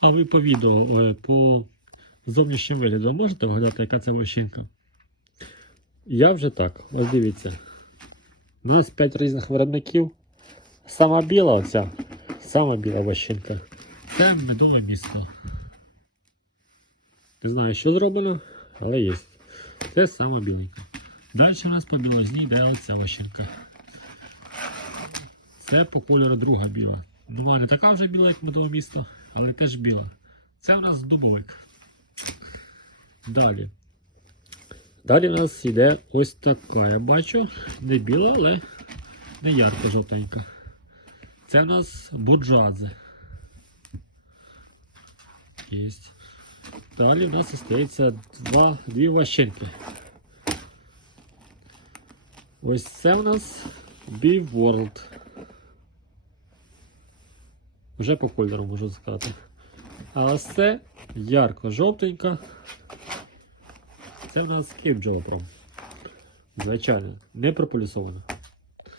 А ви по відео, е, по зовнішнім вигляду можете вгадати, яка це вощинка? Я вже так, ось дивіться. У нас 5 різних виробників. Сама біла оця, сама біла вощинка. Це медове місто. Не знаю, що зроблено, але є. Це саме біленька. Далі у нас по білозні йде оця вощинка. Це по кольору друга біла. Вона не така вже біла, як медове місто, але теж біла. Це у нас дубовик. Далі. Далі у нас йде ось така, я бачу. Не біла, але не ярко жовтенька. Це у нас буржуазе. Єсть. Далі в нас остається два, дві ващинки. Ось це у нас World. Вже по кольору можу сказати. А ось це ярко-жовтенька. Це в нас Київ Джолопром. Звичайно, не прополісована.